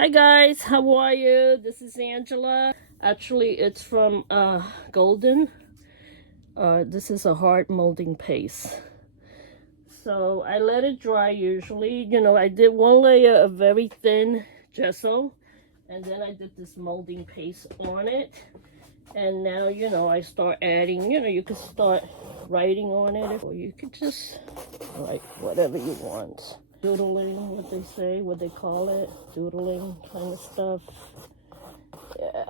Hi guys, how are you? This is Angela. Actually, it's from Golden. This is a hard molding paste. So I let it dry usually. You know, I did one layer of very thin gesso, and then I did this molding paste on it. And now, you know, I start adding, you know, you can start writing on it, or you could just write whatever you want. Doodling, what they say, what they call it, doodling kind of stuff. Yeah.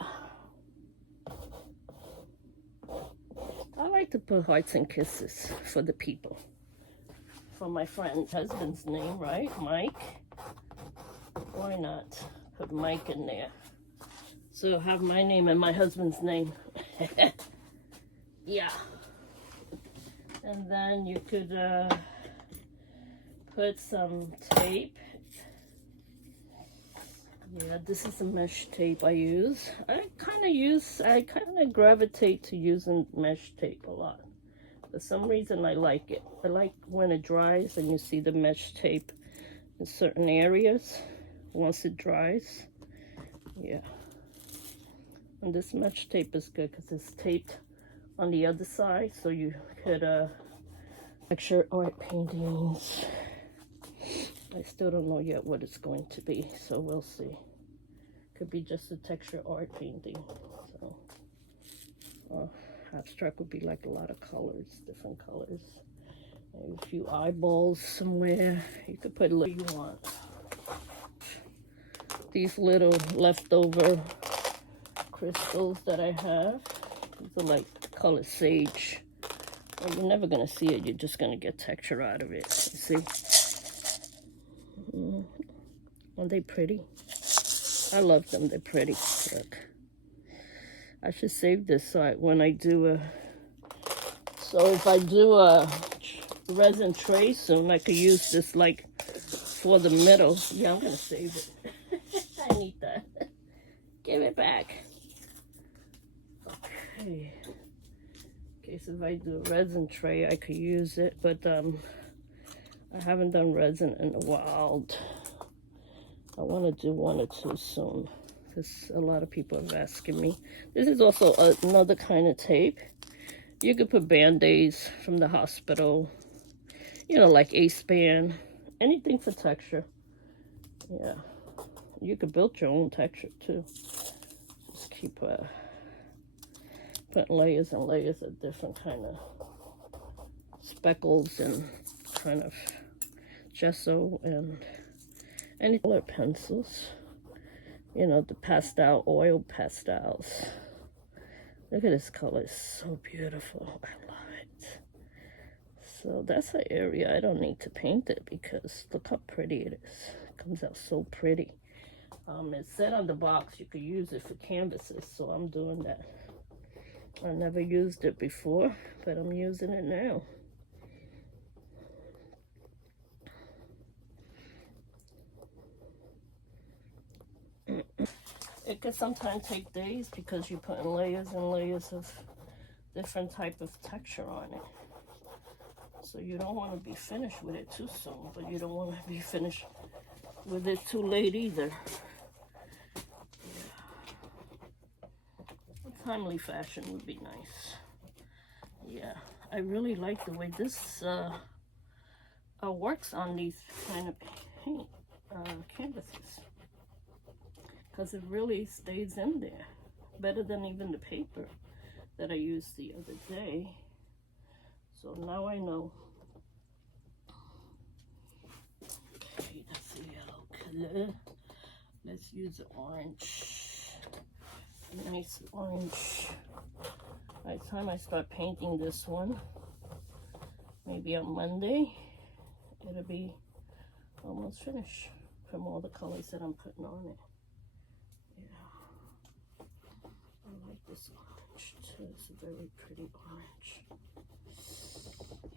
I like to put hearts and kisses for the people. For my friend's husband's name, right? Mike. Why not put Mike in there? So have my name and my husband's name. Yeah. And then you could put some tape. Yeah, this is the mesh tape I use. I kind of gravitate to using mesh tape a lot. For some reason I like it. I like when it dries and you see the mesh tape in certain areas once it dries. Yeah. And this mesh tape is good because it's taped on the other side, so you could texture art paintings. I still don't know yet what it's going to be, so we'll see. Could be just a texture art painting. So abstract would be like a lot of colors, different colors. Maybe a few eyeballs somewhere. You could put what you want. These little leftover crystals that I have, these are like color sage. Well, you're never gonna see it, you're just gonna get texture out of it. You see? Aren't they pretty? I love them, they're pretty. Look. I should save this so when I do if I do a resin tray soon, I could use this like for the middle. Yeah, I'm gonna save it. I need that. Give it back. Okay. In case if I do a resin tray, I could use it, but I haven't done resin in a while. I want to do one or two soon because a lot of people are asking me. This is also another kind of tape. You could put band-aids from the hospital, you know, like Ace Band, anything for texture. Yeah, you could build your own texture too. Just keep putting layers and layers of different kind of speckles and kind of gesso and any color pencils. You know, the pastel, oil pastels. Look at this color, it's so beautiful. I love it. So that's an area I don't need to paint it because look how pretty it is. It comes out so pretty. It said on the box you could use it for canvases, so I'm doing that. I never used it before, but I'm using it now. It could sometimes take days because you're putting layers and layers of different type of texture on it. So you don't want to be finished with it too soon, but you don't want to be finished with it too late either. A timely fashion would be nice. Yeah, I really like the way this works on these kind of paint canvases. Because it really stays in there better than even the paper that I used the other day. So now I know. Okay, that's a yellow color. Let's use the orange. Nice orange. By the time I start painting this one, maybe on Monday, it'll be almost finished from all the colors that I'm putting on it. I like this orange too. It's a very pretty orange.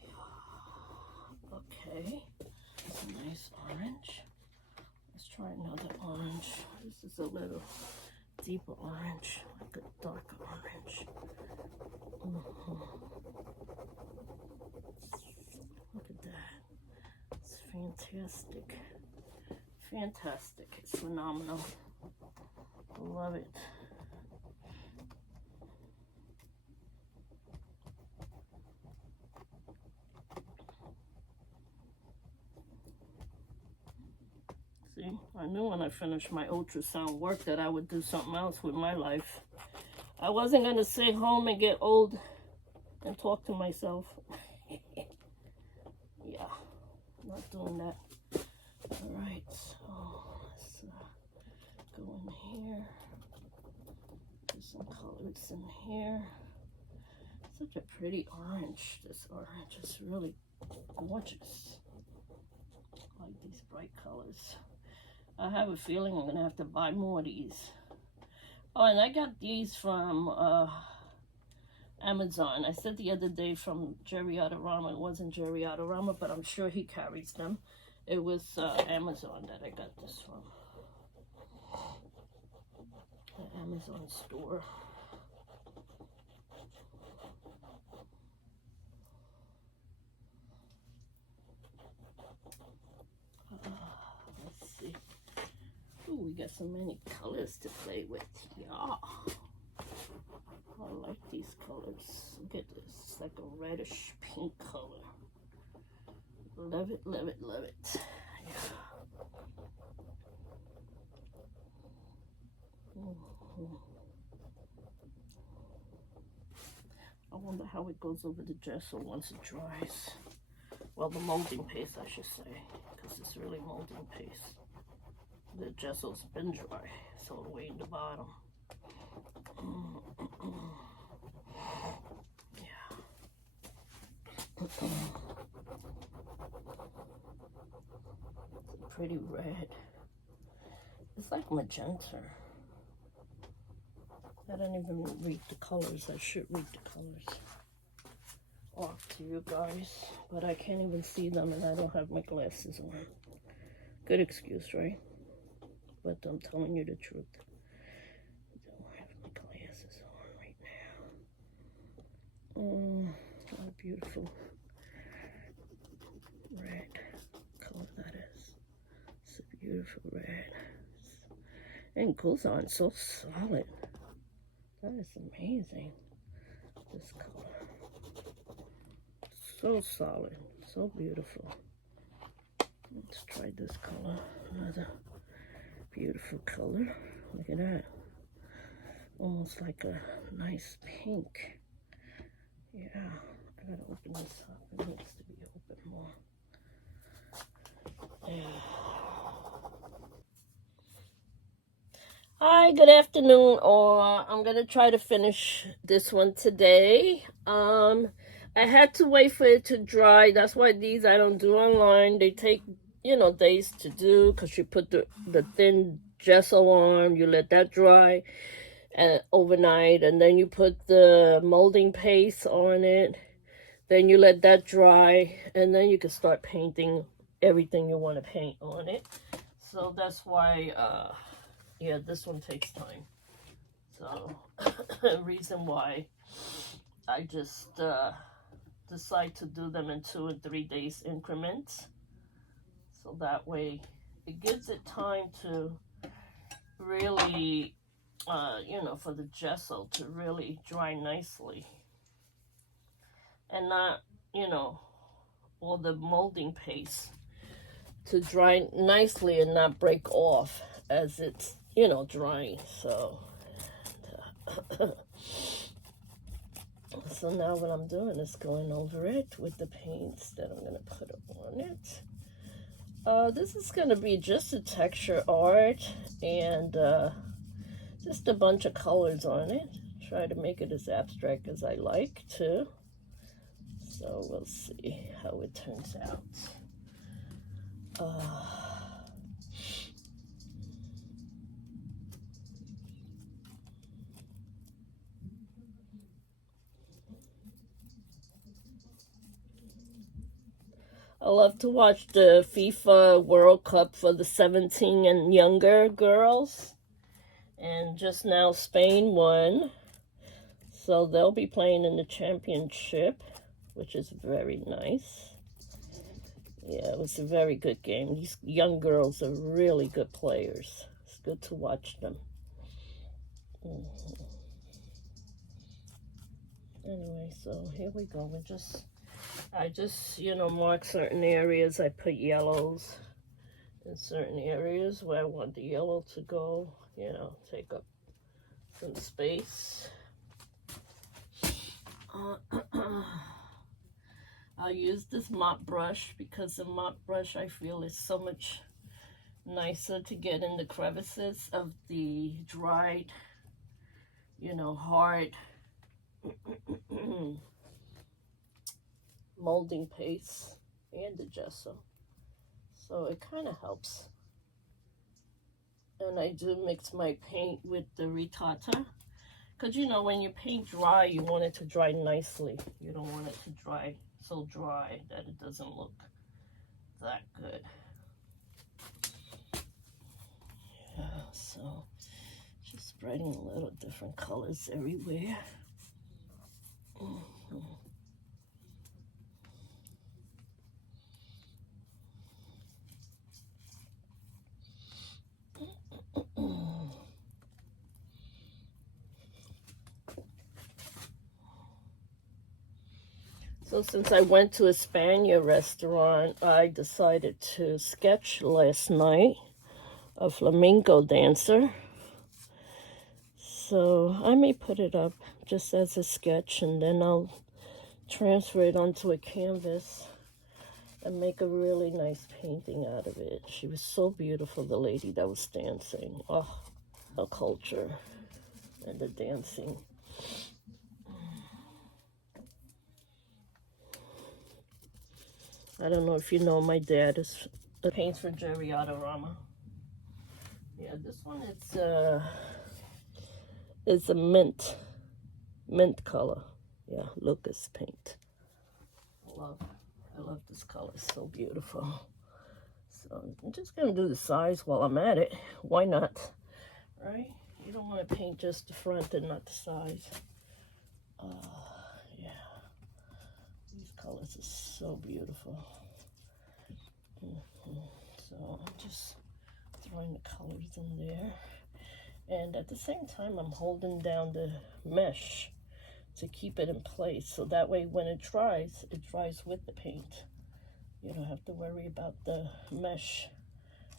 Yeah. Okay, it's a nice orange. Let's try another orange. This is a little deeper orange, like a darker orange. Look at that. It's fantastic. fantastic. It's phenomenal. Love it. See, I knew when I finished my ultrasound work that I would do something else with my life. I wasn't going to sit home and get old and talk to myself. Yeah, not doing that. All right, so let's go in here. Do some colors in here. Such a pretty orange. This orange is really gorgeous. I like these bright colors. I have a feeling I'm gonna have to buy more of these. Oh, and I got these from Amazon. I said the other day from JerrysArtarama. It wasn't JerrysArtarama, but I'm sure he carries them. It was Amazon that I got this from. The Amazon store. Let's see. Ooh, we got so many colors to play with. Yeah. I like these colors. Look at this. It's like a reddish pink color. Love it, love it, love it. Yeah. I wonder how it goes over the gesso once it dries. Well, the molding paste, I should say, because it's really molding paste. The gesso's been dry. It's all the way in the bottom. Yeah. It's a pretty red. It's like magenta. I don't even read the colors. I should read the colors off to you guys, but I can't even see them and I don't have my glasses on. Good excuse, right? But I'm telling you the truth. I don't have my glasses on right now. What a beautiful red color that is. It's a beautiful red. And it goes on so solid. That is amazing. This color. So solid. So beautiful. Let's try this color. Another beautiful color. Look at that. Almost like a nice pink. Yeah. I gotta open this up. It needs to be open more. Yeah. Hi, good afternoon, or I'm gonna try to finish this one today. I had to wait for it to dry. That's why these I don't do online. They take, you know, days to do because you put the thin gesso on, you let that dry overnight, and then you put the molding paste on it. Then you let that dry, and then you can start painting everything you want to paint on it. So that's why, yeah, this one takes time. So, reason why I just decide to do them in 2 and 3 days increments. So that way it gives it time to really, you know, for the gesso to really dry nicely. And not, you know, all the molding paste to dry nicely and not break off as it's, you know, drying. So, so now what I'm doing is going over it with the paints that I'm going to put on it. This is going to be just a texture art and just a bunch of colors on it. Try to make it as abstract as I like to. So we'll see how it turns out. I love to watch the FIFA World Cup for the 17 and younger girls. And just now Spain won. So they'll be playing in the championship, which is very nice. Yeah, it was a very good game. These young girls are really good players. It's good to watch them. Anyway, so here we go. I just, you know, mark certain areas. I put yellows in certain areas where I want the yellow to go, you know, take up some space. I'll use this mop brush because the mop brush I feel is so much nicer to get in the crevices of the dried, you know, hard molding paste and the gesso. So it kind of helps. And I do mix my paint with the retartar. Because, you know, when you paint dry, you want it to dry nicely. You don't want it to dry so dry that it doesn't look that good. Yeah, so just spreading a little different colors everywhere. So since I went to a Spaniard restaurant, I decided to sketch last night a flamenco dancer. So I may put it up just as a sketch, and then I'll transfer it onto a canvas and make a really nice painting out of it. She was so beautiful, the lady that was dancing. Oh, the culture and the dancing. I don't know if you know, my dad paints for JerrysArtarama. Yeah, this one it's a mint color. Yeah, Lucas paint. I love this color. It's so beautiful. So I'm just gonna do the sides while I'm at it. Why not? Right? You don't want to paint just the front and not the sides. Yeah. These colors are so beautiful. So I'm just throwing the colors in there. And at the same time, I'm holding down the mesh to keep it in place. So that way when it dries with the paint. You don't have to worry about the mesh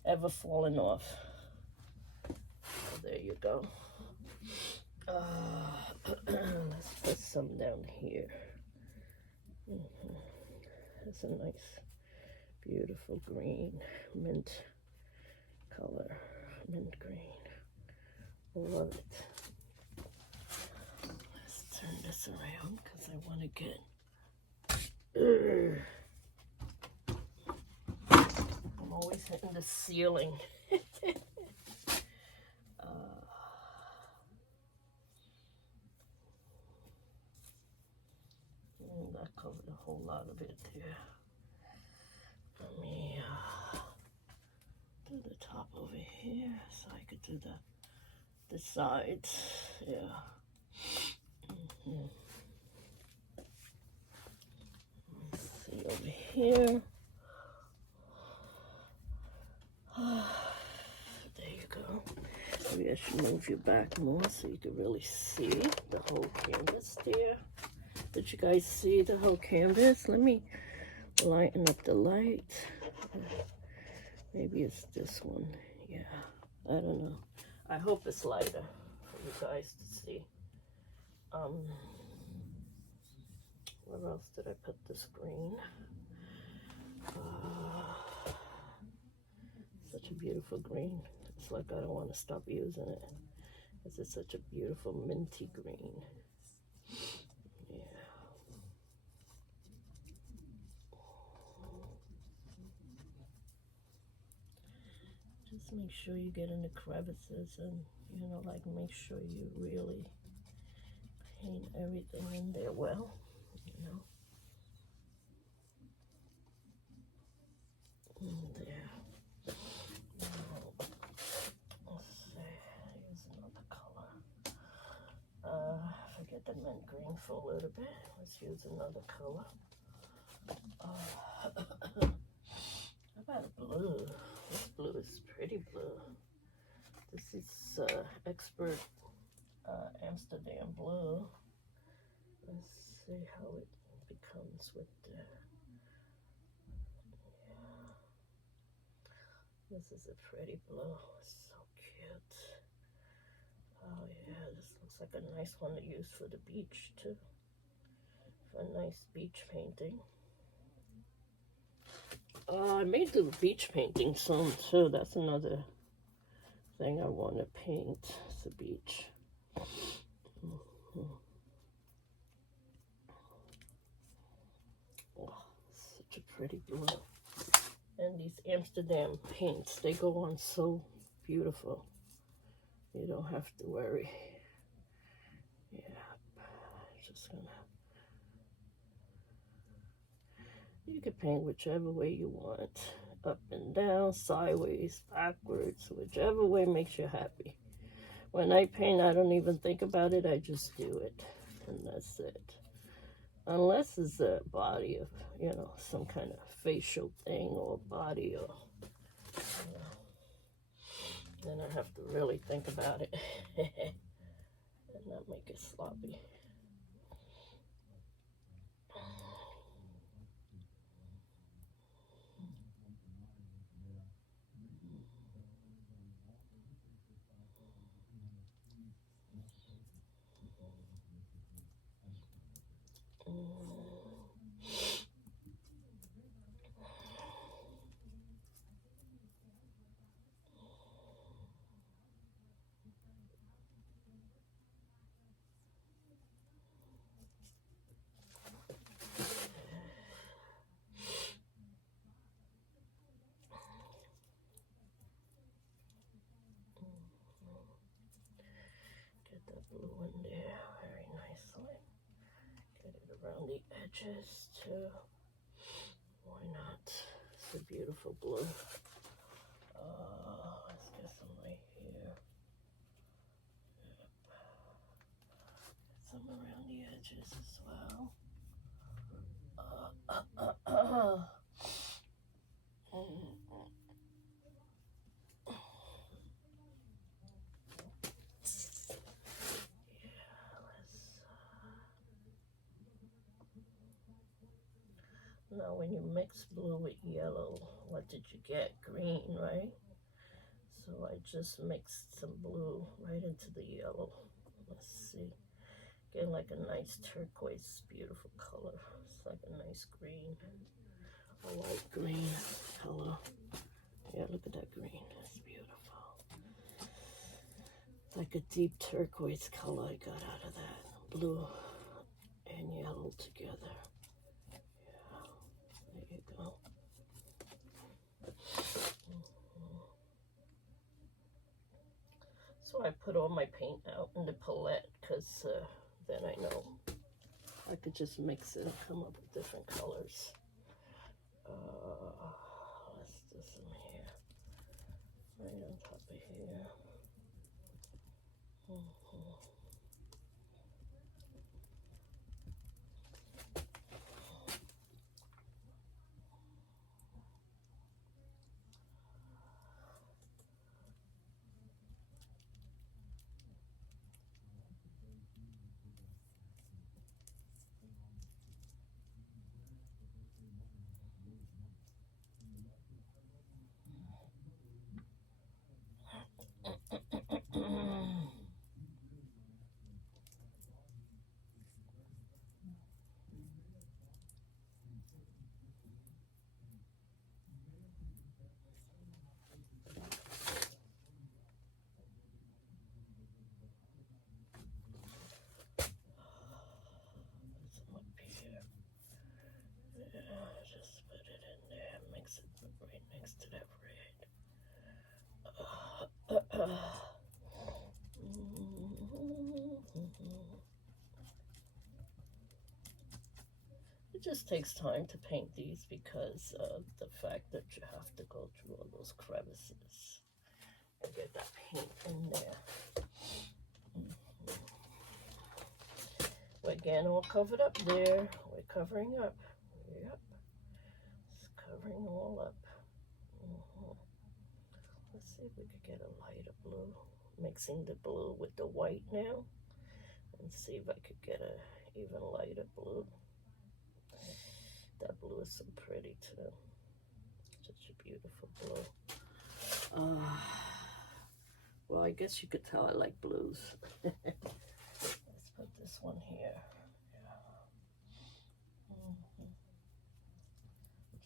ever falling off. So there you go. Let's put some down here. That's a nice, beautiful green, mint color, mint green. Love it. Let's turn this around because I want to get. I'm always hitting the ceiling. That covered a whole lot of it there. Let me do the top over here so I could do the sides. Yeah. Let's see over here. There you go. Maybe I should move you back more so you can really see the whole canvas there. Did you guys see the whole canvas? Let me lighten up the light. Maybe it's this one. Yeah, I don't know. I hope it's lighter for you guys to see. Where else did I put this green? Such a beautiful green. It's like I don't want to stop using it because it's such a beautiful minty green. Yeah. Just make sure you get in the crevices and, you know, like make sure you really paint everything in there well, you know. There. Let's see, here's another color. Forget the mint green for a little bit. Let's use another color. lot of blue. This blue is pretty blue. This is expert Amsterdam blue. Let's see how it becomes with the... Yeah. This is a pretty blue. It's so cute. Oh yeah, this looks like a nice one to use for the beach too. For a nice beach painting. I may do beach painting soon too. That's another thing I want to paint. It's a beach. Oh, such a pretty blue. And these Amsterdam paints, they go on so beautiful. You don't have to worry. Yeah, just gonna... You can paint whichever way you want. Up and down, sideways, backwards, whichever way makes you happy. When I paint, I don't even think about it. I just do it, and that's it. Unless it's a body of, you know, some kind of facial thing or body, or, you know, then I have to really think about it and not make it sloppy. Get that blue in there very nicely. Get it around the edges too. Why not? It's a beautiful blue. Let's get some right here. Yep. Get some around the edges as well. Now when you mix blue with yellow, what did you get? Green, right? So I just mixed some blue right into the yellow. Let's see. Getting like a nice turquoise, beautiful color. It's like a nice green, a light green color. Yeah, look at that green. That's beautiful. Like a deep turquoise color I got out of that. Blue and yellow together. There you go. So I put all my paint out in the palette because then I know I could just mix it and come up with different colors. Let's do some here. Right on top of here. Just put it in there, mix it right next to that red. It just takes time to paint these because of the fact that you have to go through all those crevices and get that paint in there. We're getting all covered up there. We're covering up. Yep. It's covering all up. Let's see if we could get a lighter blue. Mixing the blue with the white now. And see if I could get a even lighter blue. That blue is so pretty too. Such a beautiful blue. Well, I guess you could tell I like blues. Let's put this one here.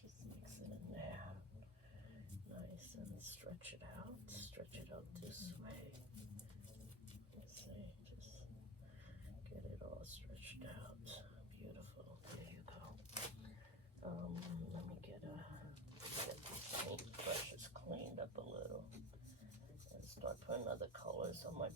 Just mix it in there. Nice, and stretch it out. Stretch it out this way. Let's see, just get it all stretched out. Beautiful. There you go. Let me get these paint brushes cleaned up a little and start putting other colors on my